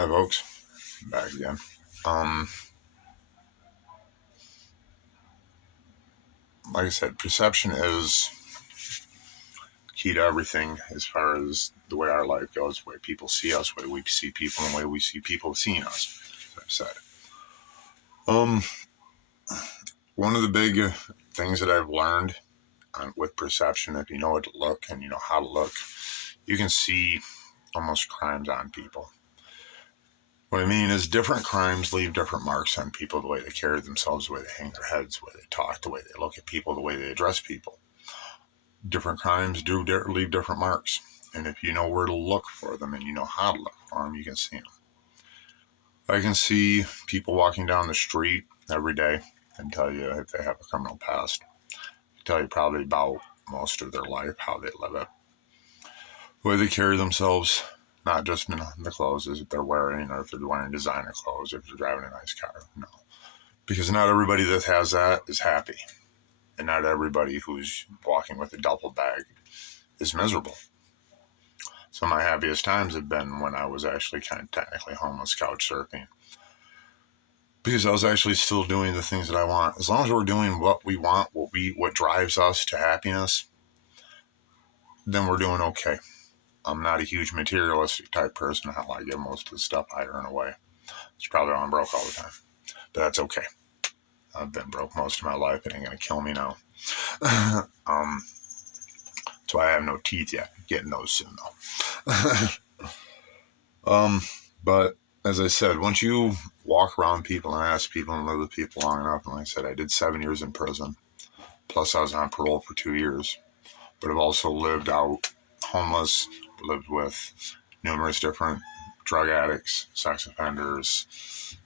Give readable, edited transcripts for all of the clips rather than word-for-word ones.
Hi, folks. Back again. Um, like I said, perception is key to everything as far as the way our life goes, the way people see us, the way we see people, and the way we see people seeing us. As I've said. Um, One of the big things that I've learned with perception, if you know what to look and you know how to look, you can see almost crimes on people. What I mean is, different crimes leave different marks on people, the way they carry themselves, the way they hang their heads, the way they talk, the way they look at people, the way they address people. Different crimes do leave different marks. And if you know where to look for them and you know how to look for them, you can see them. I can see people walking down the street every day and tell you if they have a criminal past. Tell you probably about most of their life, how they live it, the way they carry themselves, not just in the clothes that they're wearing or if they're wearing designer clothes, if they're driving a nice car. No. Because not everybody that has that is happy. And not everybody who's walking with a duffel bag is miserable. So my happiest times have been when I was actually kind of technically homeless, couch surfing, because I was actually still doing the things that I want. As long as we're doing what we want, what drives us to happiness, then we're doing okay. I'm not a huge materialistic type person. Hell, I give most of the stuff I earn away. It's probably why I'm broke all the time, but that's okay. I've been broke most of my life. It ain't gonna kill me now. That's why I have no teeth yet. Getting those soon though. But as I said, once you walk around people and ask people and live with people long enough, and like I said, I did 7 years in prison. Plus, I was on parole for 2 years. But I've also lived out homeless, lived with numerous different drug addicts, sex offenders,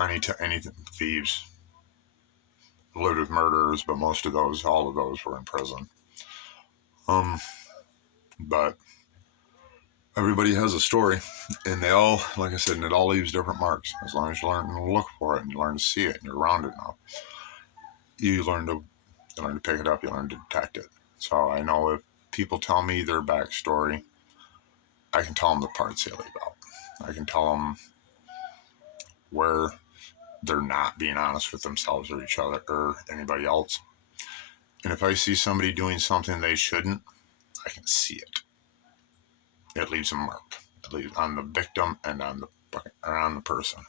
anything, thieves. Lived with murderers, but all of those were in prison. Um, but everybody has a story, and they all, like I said, and it all leaves different marks. As long as you learn to look for it and you learn to see it and you're around it now, you learn to pick it up, you learn to detect it. So I know if people tell me their backstory, I can tell them the parts they leave out. I can tell them where they're not being honest with themselves or each other or anybody else. And if I see somebody doing something they shouldn't, I can see it. It leaves a mark. It leaves on the victim and on the person.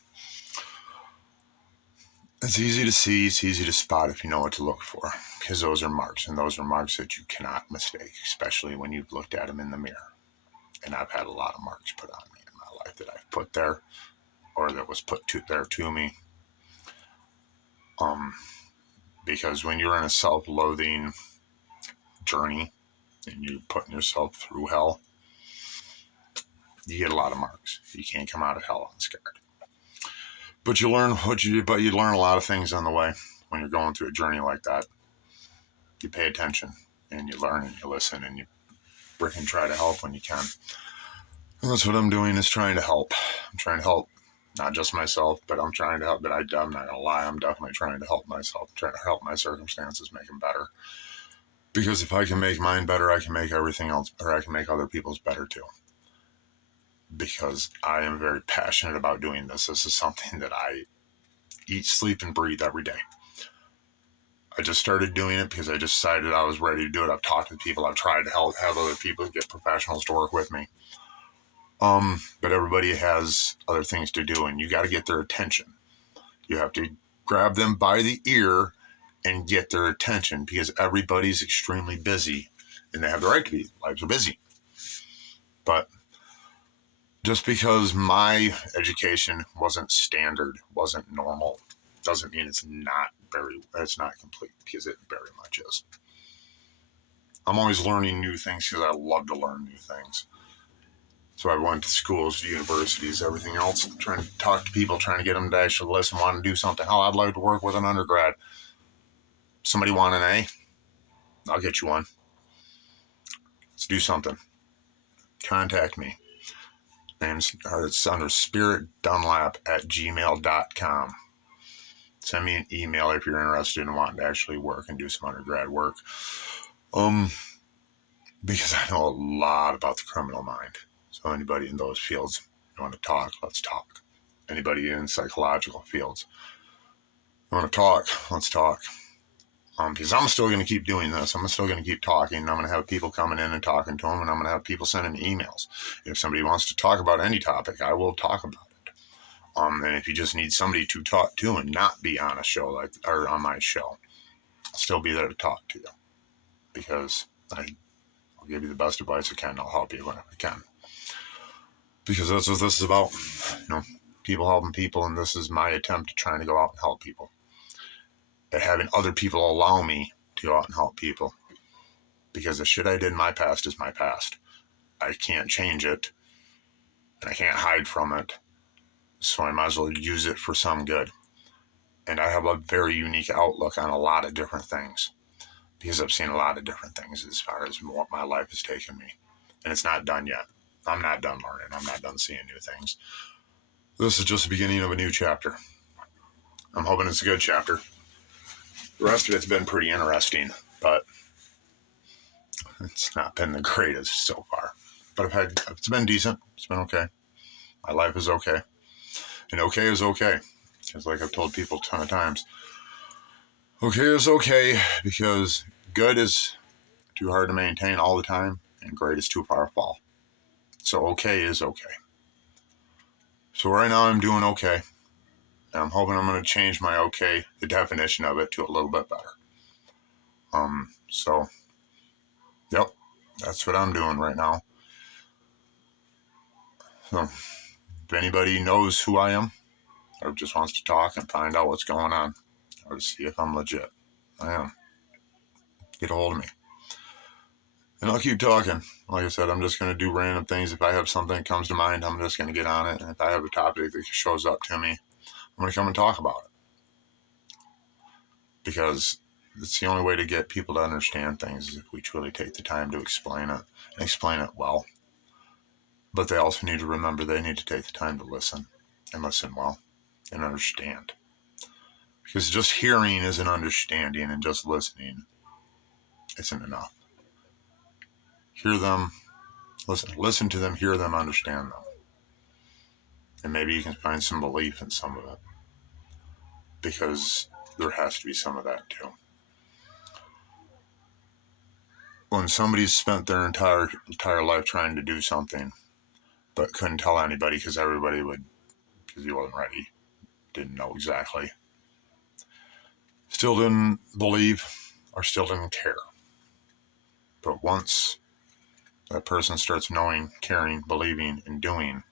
It's easy to see, it's easy to spot if you know what to look for, because those are marks, and those are marks that you cannot mistake, especially when you've looked at them in the mirror. And I've had a lot of marks put on me in my life that I've put there, or that was put there to me. Because when you're in a self-loathing journey and you're putting yourself through hell, you get a lot of marks. You can't come out of hell unscarred. But you learn a lot of things on the way when you're going through a journey like that. You pay attention and you learn and you listen and you freaking try to help when you can. And that's what I'm doing, is trying to help. I'm trying to help not just myself, but I'm trying to help. But I'm not gonna lie, I'm definitely trying to help myself, trying to help my circumstances, make them better. Because if I can make mine better, I can make everything else, or I can make other people's better too. Because I am very passionate about doing this. This is something that I eat, sleep, and breathe every day. I just started doing it because I just decided I was ready to do it. I've talked to people. I've tried to have other people get professionals to work with me. But everybody has other things to do, and you got to get their attention. You have to grab them by the ear and get their attention, because everybody's extremely busy, and they have the right to be. Lives are busy. But just because my education wasn't standard, wasn't normal, doesn't mean it's not complete, because it very much is. I'm always learning new things because I love to learn new things. So I went to schools, universities, everything else, trying to talk to people, trying to get them to actually listen, want to do something. Hell, I'd like to work with an undergrad. Somebody want an A? I'll get you one. Let's do something. Contact me. It's under spiritdunlap@gmail.com. Send me an email if you're interested in wanting to actually work and do some undergrad work. Because I know a lot about the criminal mind. So anybody in those fields You want to talk? Let's talk. Anybody in psychological fields? You want to talk? Let's talk. Because I'm still going to keep doing this. I'm still going to keep talking. I'm going to have people coming in and talking to them, and I'm going to have people sending me emails. If somebody wants to talk about any topic, I will talk about it. And if you just need somebody to talk to and not be on a show or on my show, I'll still be there to talk to you, because I'll give you the best advice I can. I'll help you whenever I can, because that's what this is about. People helping people, and this is my attempt at trying to go out and help people. At having other people allow me to go out and help people, because the shit I did in my past is my past. I can't change it, and I can't hide from it, so I might as well use it for some good. And I have a very unique outlook on a lot of different things, because I've seen a lot of different things as far as what my life has taken me. And it's not done yet. I'm not done learning. I'm not done seeing new things. This is just the beginning of a new chapter. I'm hoping it's a good chapter. The rest of it's been pretty interesting, but it's not been the greatest so far. But it's been decent. It's been okay. My life is okay. And okay is okay. Because like I've told people a ton of times, okay is okay, because good is too hard to maintain all the time, and great is too far to fall. So okay is okay. So right now I'm doing okay. And I'm hoping I'm going to change my okay, the definition of it, to a little bit better. So, yep, that's what I'm doing right now. So, if anybody knows who I am, or just wants to talk and find out what's going on, or to see if I'm legit, I am. Get a hold of me. And I'll keep talking. Like I said, I'm just going to do random things. If I have something that comes to mind, I'm just going to get on it. And if I have a topic that shows up to me, I'm going to come and talk about it. Because it's the only way to get people to understand things is if we truly take the time to explain it, and explain it well. But they also need to remember they need to take the time to listen, and listen well, and understand. Because just hearing isn't understanding, and just listening isn't enough. Hear them, listen to them, hear them, understand them. And maybe you can find some belief in some of it. Because there has to be some of that too. When somebody's spent their entire life trying to do something, but couldn't tell anybody because he wasn't ready, didn't know exactly, still didn't believe, or still didn't care. But once that person starts knowing, caring, believing, and doing,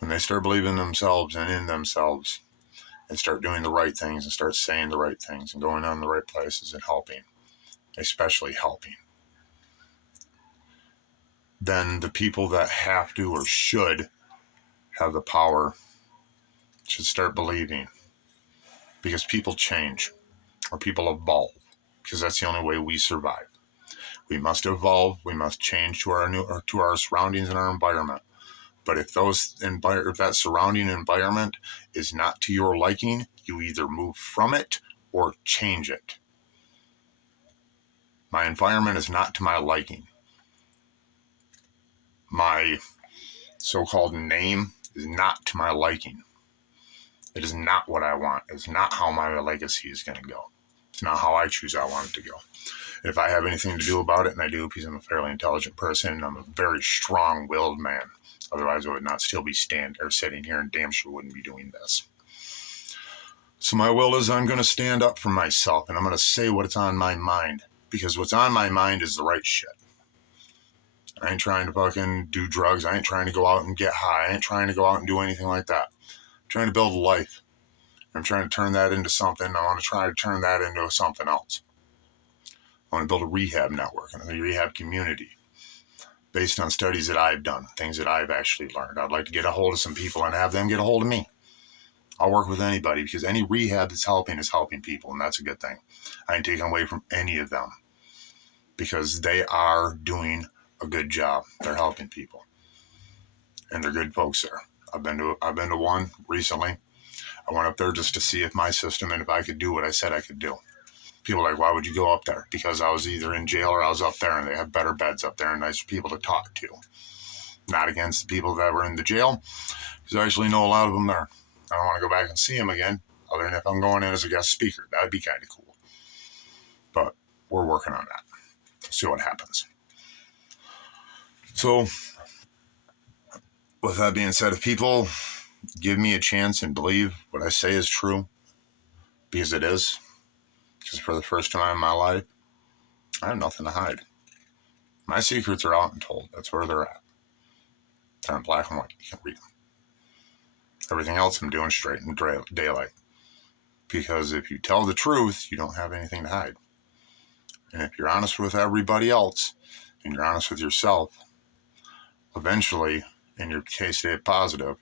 when they start believing themselves and in themselves, and start doing the right things, and start saying the right things, and going on the right places, and helping, especially helping, then the people that have to or should have the power should start believing. Because people change, or people evolve, because that's the only way we survive. We must evolve. We must change to our surroundings and our environment. But if that surrounding environment is not to your liking, you either move from it or change it. My environment is not to my liking. My so-called name is not to my liking. It is not what I want. It's not how my legacy is going to go. It's not how I choose I want it to go. If I have anything to do about it, and I do, because I'm a fairly intelligent person, and I'm a very strong-willed man. Otherwise, I would not still be sitting here, and damn sure wouldn't be doing this. So my will is I'm going to stand up for myself, and I'm going to say what's on my mind, because what's on my mind is the right shit. I ain't trying to fucking do drugs. I ain't trying to go out and get high. I ain't trying to go out and do anything like that. I'm trying to build a life. I'm trying to turn that into something. I want to try to turn that into something else. I want to build a rehab network and a rehab community based on studies that I've done, things that I've actually learned. I'd like to get a hold of some people and have them get a hold of me. I'll work with anybody, because any rehab that's helping is helping people, and that's a good thing. I ain't taking away from any of them, because they are doing a good job. They're helping people, and they're good folks there. I've been to one recently. I went up there just to see if my system and if I could do what I said I could do. People are like, why would you go up there? Because I was either in jail or I was up there, and they have better beds up there and nicer people to talk to. Not against the people that were in the jail, because I actually know a lot of them there. I don't want to go back and see them again, other than if I'm going in as a guest speaker. That'd be kind of cool. But we're working on that. See what happens. So, with that being said, if people give me a chance and believe what I say is true, because it is, because for the first time in my life, I have nothing to hide. My secrets are out and told. That's where they're at. They're in black and white. You can read them. Everything else I'm doing straight in daylight. Because if you tell the truth, you don't have anything to hide. And if you're honest with everybody else, and you're honest with yourself, eventually, in your case, stay positive,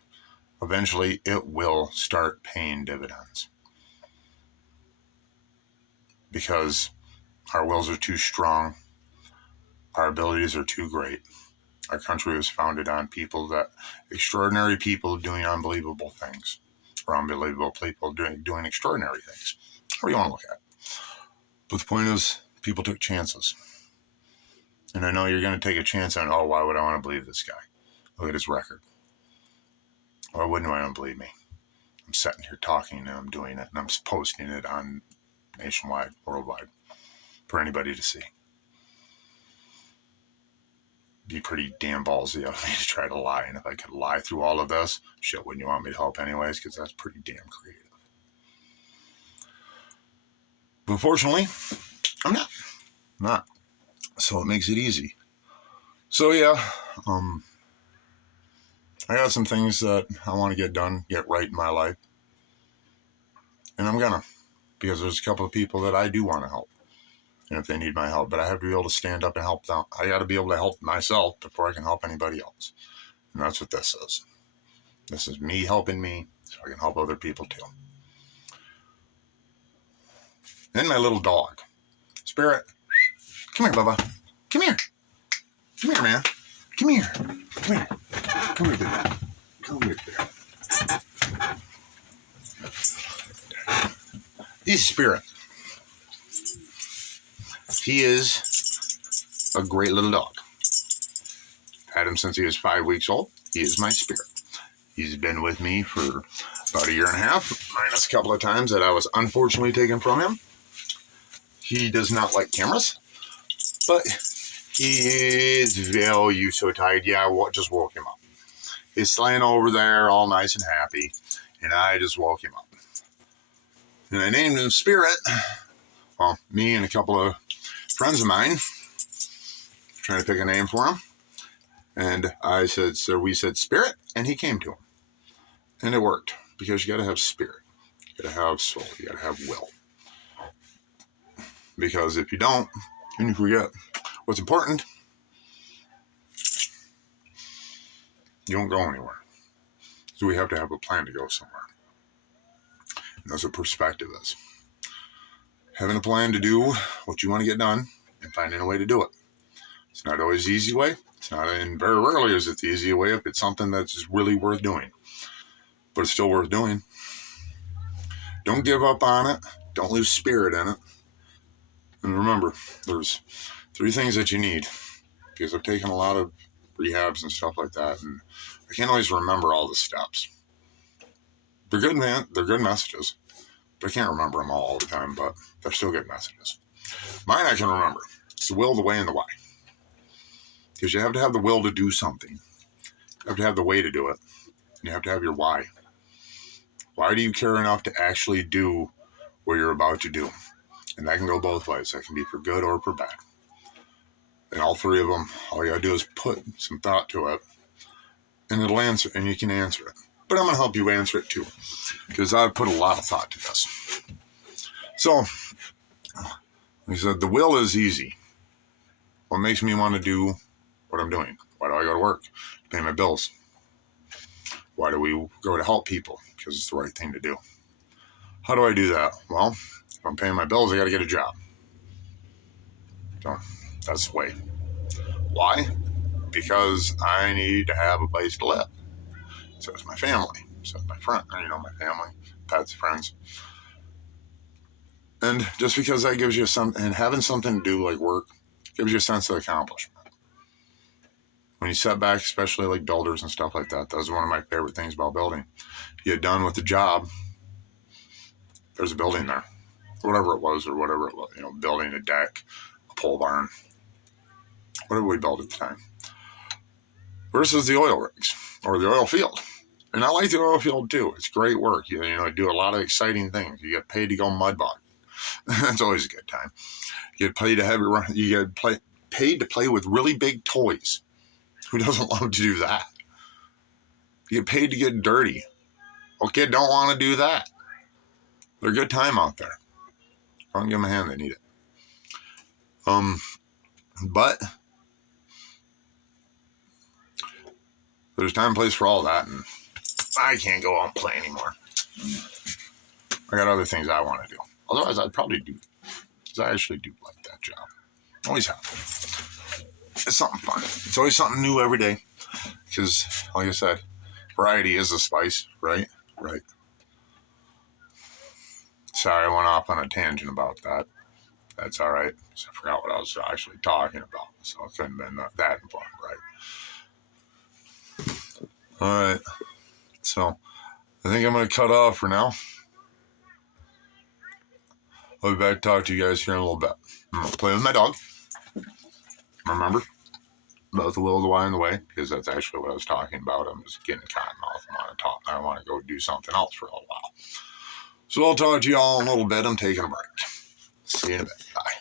eventually it will start paying dividends. Because our wills are too strong, our abilities are too great. Our country was founded on extraordinary people doing unbelievable things, or unbelievable people doing extraordinary things. What do you want to look at? But the point is, people took chances. And I know you're going to take a chance on, why would I want to believe this guy? Look at his record. Why wouldn't I want to believe me? I'm sitting here talking and I'm doing it and I'm posting it on nationwide, worldwide, for anybody to see. Be pretty damn ballsy of me to try to lie. And if I could lie through all of this, shit, wouldn't you want me to help anyways? Because that's pretty damn creative. But fortunately, I'm not. So it makes it easy. So yeah, I got some things that I want to get done, get right in my life. And I'm gonna, because there's a couple of people that I do want to help. And if they need my help, but I have to be able to stand up and help them. I got to be able to help myself before I can help anybody else. And that's what this is. This is me helping me so I can help other people too. And my little dog, Spirit. Come here, Bubba. Come here. Come here, man. Come here. Come here. Come here, baby. Come here, baby. He's Spirit. He is a great little dog. Had him since he was 5 weeks old. He is my Spirit. He's been with me for about a year and a half, minus a couple of times that I was unfortunately taken from him. He does not like cameras, but he is very so tired. Yeah, I just woke him up. He's laying over there all nice and happy, and I just woke him up. And I named him Spirit. Well, me and a couple of friends of mine trying to pick a name for him. And I said, so we said Spirit, and he came to him. And it worked, because you got to have spirit. You got to have soul. You got to have will. Because if you don't, and you forget what's important, you don't go anywhere. So we have to have a plan to go somewhere. And that's what perspective is. Having a plan to do what you want to get done and finding a way to do it. It's not always the easy way. It's not, and very rarely is it the easy way if it's something that's just really worth doing. But it's still worth doing. Don't give up on it. Don't lose spirit in it. And remember, there's 3 things that you need. Because I've taken a lot of rehabs and stuff like that, and I can't always remember all the steps. They're good, man. They're good messages. But I can't remember them all the time, but they're still good messages. Mine I can remember. It's the will, the way, and the why. Because you have to have the will to do something. You have to have the way to do it. And you have to have your why. Why do you care enough to actually do what you're about to do? And that can go both ways. That can be for good or for bad. And all 3 of them, all you gotta do is put some thought to it, and it'll answer, and you can answer it. But I'm gonna help you answer it too, because I've put a lot of thought to this. So, like I said, the will is easy. What makes me want to do what I'm doing? Why do I go to work? To pay my bills. Why do we go to help people? Because it's the right thing to do. How do I do that? Well, if I'm paying my bills, I got to get a job. So that's the way. Why? Because I need to have a place to live. So it's my family. So it's my friend, my family, pets, friends. And just because that gives you and having something to do like work, gives you a sense of accomplishment. When you set back, especially like builders and stuff like that, was one of my favorite things about building. You get done with the job, there's a building there, whatever it was, building a deck, a pole barn, whatever we built at the time. Versus the oil rigs or the oil field. And I like the oil field too. It's great work. You do a lot of exciting things. You get paid to go mud bog. That's always a good time. You get paid to paid to play with really big toys. Who doesn't love to do that? You get paid to get dirty. Well, kid don't want to do that. They're a good time out there. Don't give them a hand, they need it. But there's time and place for all that, and I can't go out and play anymore. I got other things I want to do. Otherwise, I'd probably do, because I actually do like that job. Always have. It's something fun. It's always something new every day. Because, like I said, variety is the spice, right? Right. Sorry, I went off on a tangent about that. That's all right. I forgot what I was actually talking about. So it couldn't have been that important, right? All right. So I think I'm going to cut off for now. I'll be back to talk to you guys here in a little bit. I'm going to play with my dog. Remember? Both the will, the why, and the way, because that's actually what I was talking about. I'm just getting cotton mouth. I want to go do something else for a little while. So I'll talk to you all in a little bit. I'm taking a break. See you in a bit. Bye.